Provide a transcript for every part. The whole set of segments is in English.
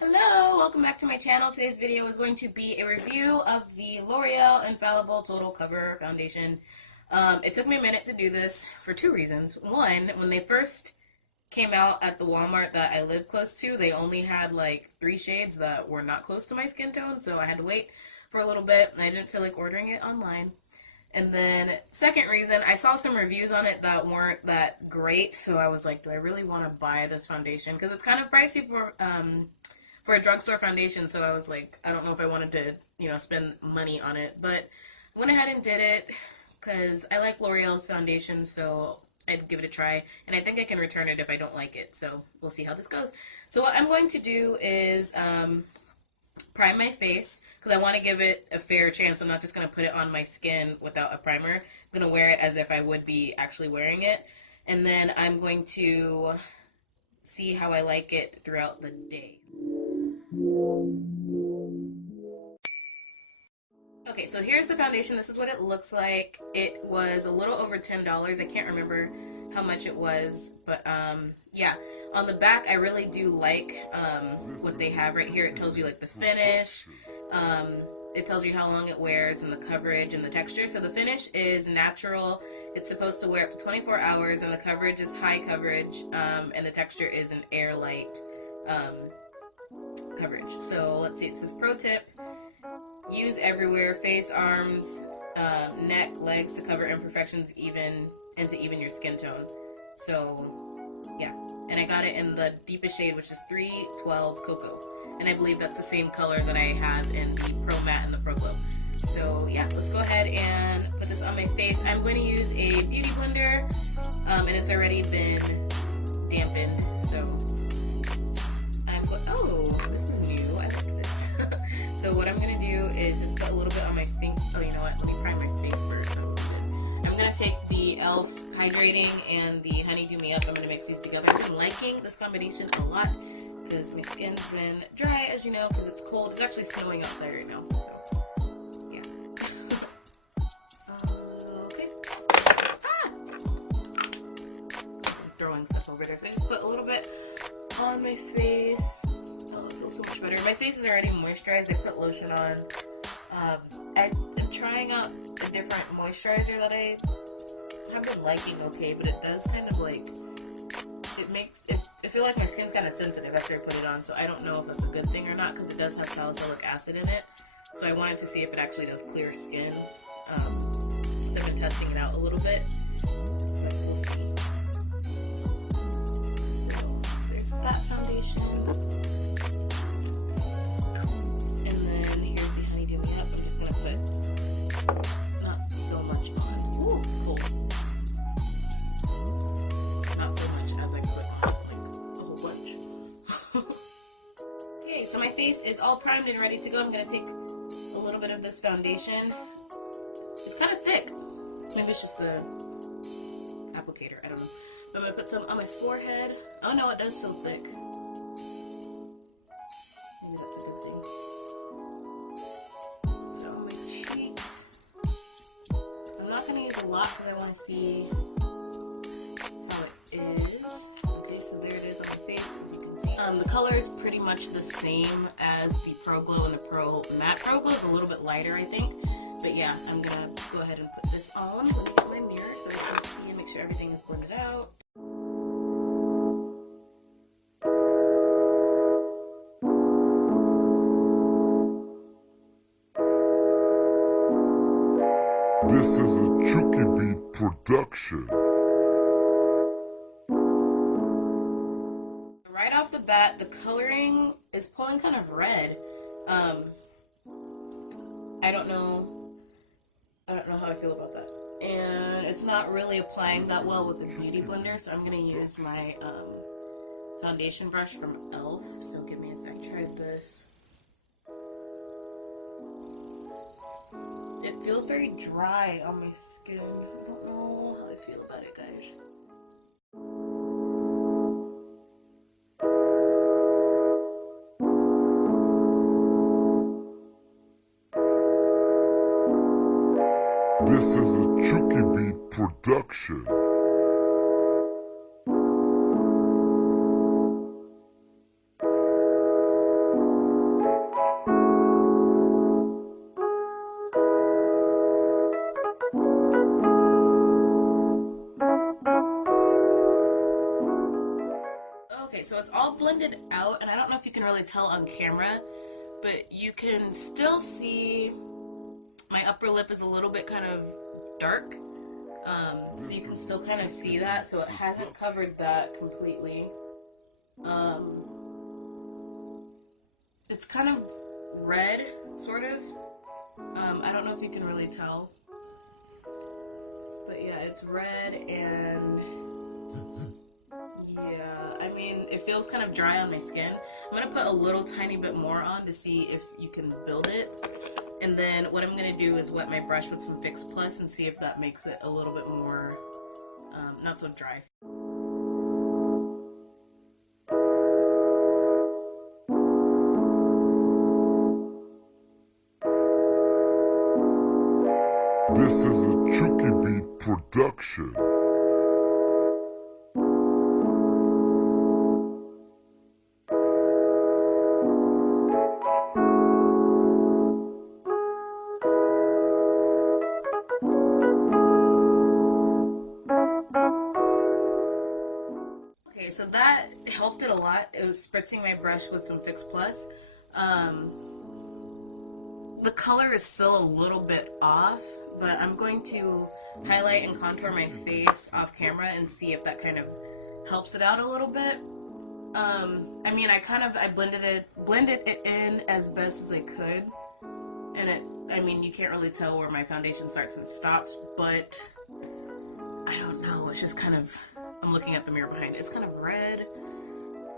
Hello, welcome back to my channel. Today's video is going to be a review of the L'Oreal Infallible Total Cover Foundation. It took me a minute to do this for two reasons. One, when they first came out at the Walmart that I live close to, they only had like 3 shades that were not close to my skin tone, so I had to wait for a little bit, and I didn't feel like ordering it online. And then, second reason, I saw some reviews on it that weren't that great, so I was like, do I really want to buy this foundation? Because it's kind of pricey for a drugstore foundation, so I was like, I don't know if I wanted to, spend money on it, but I went ahead and did it because I like L'Oreal's foundation, so I'd give it a try, and I think I can return it if I don't like it, so we'll see how this goes. So what I'm going to do is prime my face, because I want to give it a fair chance. I'm not just going to put it on my skin without a primer. I'm going to wear it as if I would be actually wearing it, and then I'm going to see how I like it throughout the day. Okay, so here's the foundation. This is what it looks like. It was a little over $10. I can't remember how much it was, but yeah. On the back, I really do like what they have right here. It tells you like the finish. It tells you how long it wears and the coverage and the texture. So the finish is natural. It's supposed to wear up to 24 hours, and the coverage is high coverage, and the texture is an air light coverage. So let's see. It says pro tip. Use everywhere, face, arms, neck, legs to cover imperfections and to even your skin tone. So, yeah. And I got it in the deepest shade, which is 312 Cocoa. And I believe that's the same color that I have in the Pro Matte and the Pro Glow. So, yeah, let's go ahead and put this on my face. I'm going to use a beauty blender, and it's already been dampened. So, this is new. I like this. So what I'm going to do is just put a little bit on my finger. Oh, you know what? Let me prime my face first. I'm going to take the e.l.f. Hydrating and the Honey Do Me Up. I'm going to mix these together. I've been liking this combination a lot because my skin's been dry, as you know, because it's cold. It's actually snowing outside right now. So, yeah. Okay. I'm throwing stuff over there. So I just put a little bit on my face. Oh, it feels so much better. My face is already moisturized. I put lotion on. I'm trying out a different moisturizer that I have been liking okay, but it does kind of like, I feel like my skin's kind of sensitive after I put it on, so I don't know if that's a good thing or not, because it does have salicylic acid in it. So I wanted to see if it actually does clear skin. So I've been testing it out a little bit, but we'll see. So there's that foundation. Not so much on. Ooh, it's cold. Not so much as I put on, like, a whole bunch. Okay, so my face is all primed and ready to go. I'm going to take a little bit of this foundation. It's kind of thick. Maybe it's just the applicator. I don't know. But I'm going to put some on my forehead. Oh no, it does feel thick. Maybe that's a good thing. A lot because I want to see how it is. Okay, so there it is on my face, as you can see. The color is pretty much the same as the Pro Glow and the Pro Matte. Pro Glow is a little bit lighter, I think. But yeah, I'm gonna go ahead and put this on. Let me get my mirror so I can see and make sure everything is blended out. This is a Chucky Beat production. Right off the bat, the coloring is pulling kind of red. I don't know how I feel about that. And it's not really applying that well with the beauty blender, so I'm going to use my foundation brush from e.l.f. So give me a sec. I tried this. It feels very dry on my skin. I don't know how I feel about it, guys. This is a Chucky Beat production. blended out, and I don't know if you can really tell on camera, but you can still see my upper lip is a little bit kind of dark. So you can still kind of see that, so it hasn't covered that completely. It's kind of red, sort of. I don't know if you can really tell. But yeah, it's red, and yeah, I mean, it feels kind of dry on my skin. I'm going to put a little tiny bit more on to see if you can build it. And then what I'm going to do is wet my brush with some Fix Plus and see if that makes it a little bit more, not so dry. This is a Chucky Beat production. Okay, so that helped it a lot. It was spritzing my brush with some Fix Plus. The color is still a little bit off, but I'm going to highlight and contour my face off camera and see if that kind of helps it out a little bit. I mean, I blended it in as best as I could, and I mean, you can't really tell where my foundation starts and stops, but I don't know, it's just kind of, I'm looking at the mirror behind it, it's kind of red.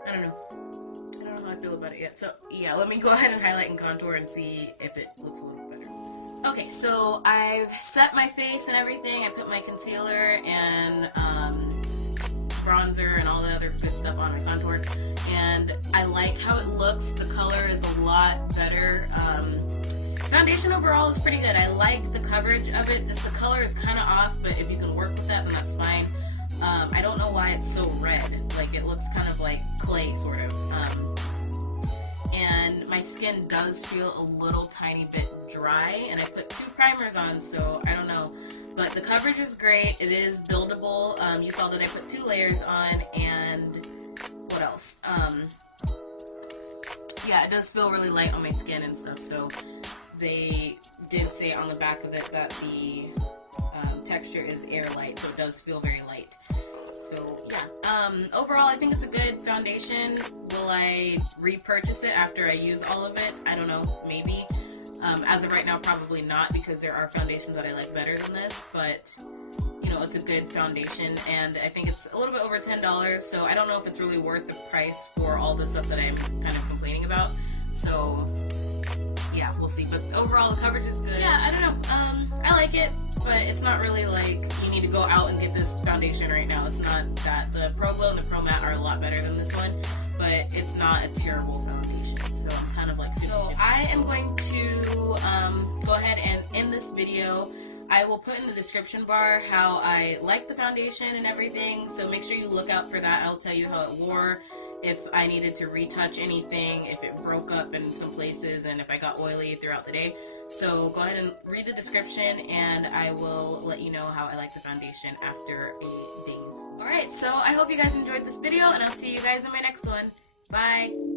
I don't know how I feel about it yet. So yeah, let me go ahead and highlight and contour and see if it looks a little better. Okay, so I've set my face and everything. I put my concealer and bronzer and all the other good stuff on my contour, and I like how it looks. The color is a lot better. Foundation overall is pretty good. I like the coverage of it. Just the color is kind of off, but if you can work with that, then that's fine. I don't know why it's so red. Like, it looks kind of like clay, sort of. And my skin does feel a little tiny bit dry, and I put 2 primers on, so I don't know. But the coverage is great. It is buildable. You saw that I put 2 layers on, and what else? Yeah, it does feel really light on my skin and stuff, so they did say on the back of it that the texture is air light, so it does feel very light. So yeah, overall I think it's a good foundation. Will I repurchase it after I use all of it? I don't know, maybe. As of right now, probably not, because there are foundations that I like better than this, but you know, it's a good foundation, and I think it's a little bit over $10, so I don't know if it's really worth the price for all the stuff that I'm kind of complaining about. So yeah, we'll see. But overall, the coverage is good. Yeah, I don't know. I like it, but it's not really like you need to go out and get this foundation right now. It's not that. The Pro Glow and the Pro Matte are a lot better than this one, but it's not a terrible foundation. So I'm kind of like 50-50. So I am going to go ahead and end this video. I will put in the description bar how I like the foundation and everything, so make sure you look out for that. I'll tell you how it wore, if I needed to retouch anything, if it broke up in some places, and if I got oily throughout the day. So go ahead and read the description, and I will let you know how I like the foundation after a days. Alright, so I hope you guys enjoyed this video, and I'll see you guys in my next one. Bye!